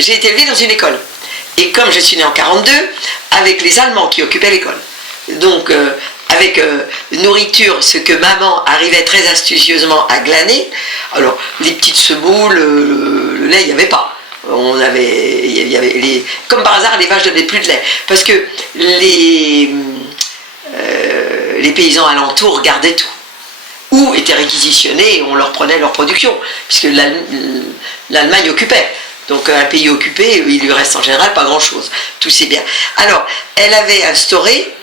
j'ai été élevée dans une école. Et comme je suis née en 42, avec les Allemands qui occupaient l'école. Donc, avec nourriture, ce que maman arrivait très astucieusement à glaner. Alors, les petites semoules, le lait, il n'y avait pas. Il y avait comme par hasard, les vaches donnaient plus de lait. Parce que les paysans alentours gardaient tout. Ou étaient réquisitionnés et on leur prenait leur production. Puisque l'Allemagne occupait. Donc un pays occupé, il lui reste en général pas grand-chose. Tout c'est bien. Alors, elle avait instauré,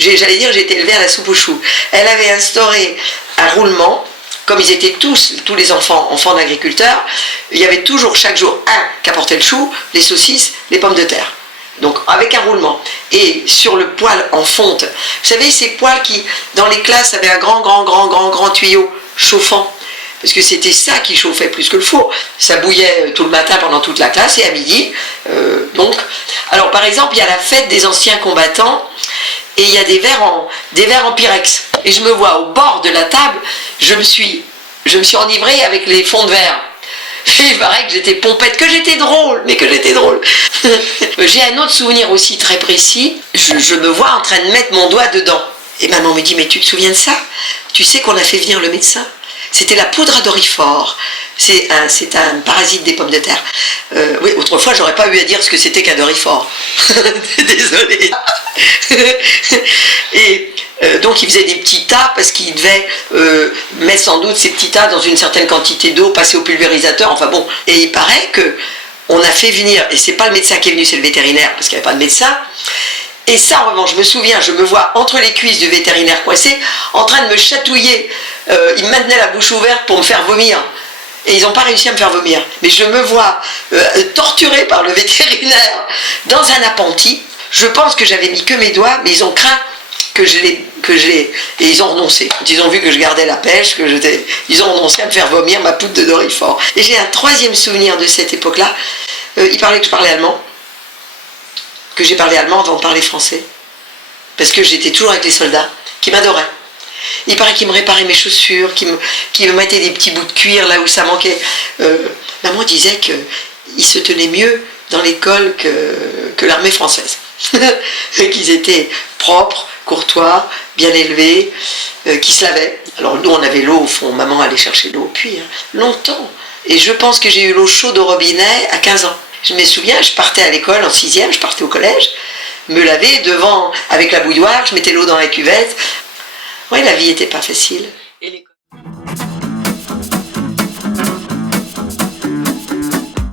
j'allais dire, j'ai été élevée à la soupe aux choux. Elle avait instauré un roulement, comme ils étaient tous les enfants d'agriculteurs, il y avait toujours chaque jour un qui apportait le chou, les saucisses, les pommes de terre. Donc avec un roulement. Et sur le poêle en fonte, vous savez, ces poêles qui, dans les classes, avaient un grand tuyau chauffant. Parce que c'était ça qui chauffait plus que le four. Ça bouillait tout le matin pendant toute la classe et à midi. Alors par exemple, il y a la fête des anciens combattants et il y a des verres en pyrex. Et je me vois au bord de la table, je me suis enivrée avec les fonds de verre. Et il paraît que j'étais pompette, que j'étais drôle, mais que j'étais drôle. J'ai un autre souvenir aussi très précis. Je me vois en train de mettre mon doigt dedans. Et maman me dit, mais tu te souviens de ça? Tu sais qu'on a fait venir le médecin? C'était la poudre à doryphore. C'est un parasite des pommes de terre. Oui, autrefois, j'aurais pas eu à dire ce que c'était qu'un doryphore. Désolée. Et donc, il faisait des petits tas parce qu'il devait mettre sans doute ces petits tas dans une certaine quantité d'eau, passer au pulvérisateur. Enfin bon. Et il paraît que on a fait venir, et c'est pas le médecin qui est venu, c'est le vétérinaire, parce qu'il n'y avait pas de médecin. Et ça, en revanche, je me souviens, je me vois entre les cuisses du vétérinaire coincé, en train de me chatouiller. Il me maintenait la bouche ouverte pour me faire vomir. Et ils n'ont pas réussi à me faire vomir. Mais je me vois torturée par le vétérinaire dans un appentis. Je pense que j'avais mis que mes doigts, mais ils ont craint que je les... Et ils ont renoncé. Quand ils ont vu que je gardais la pêche, ils ont renoncé à me faire vomir ma poudre de doryphore. Et j'ai un troisième souvenir de cette époque-là. Il parlait que je parlais allemand. Que j'ai parlé allemand avant de parler français. Parce que j'étais toujours avec les soldats, qui m'adoraient. Il paraît qu'ils me réparaient mes chaussures, qu'ils me mettaient des petits bouts de cuir là où ça manquait. Maman disait qu'ils se tenaient mieux dans l'école que l'armée française. Qu'ils étaient propres, courtois, bien élevés, qui se lavaient. Alors nous on avait l'eau au fond, maman allait chercher l'eau au puits, hein, longtemps. Et je pense que j'ai eu l'eau chaude au robinet à 15 ans. Je me souviens, je partais à l'école en 6e, je partais au collège, me laver devant avec la bouilloire, je mettais l'eau dans la cuvette. Ouais, la vie n'était pas facile.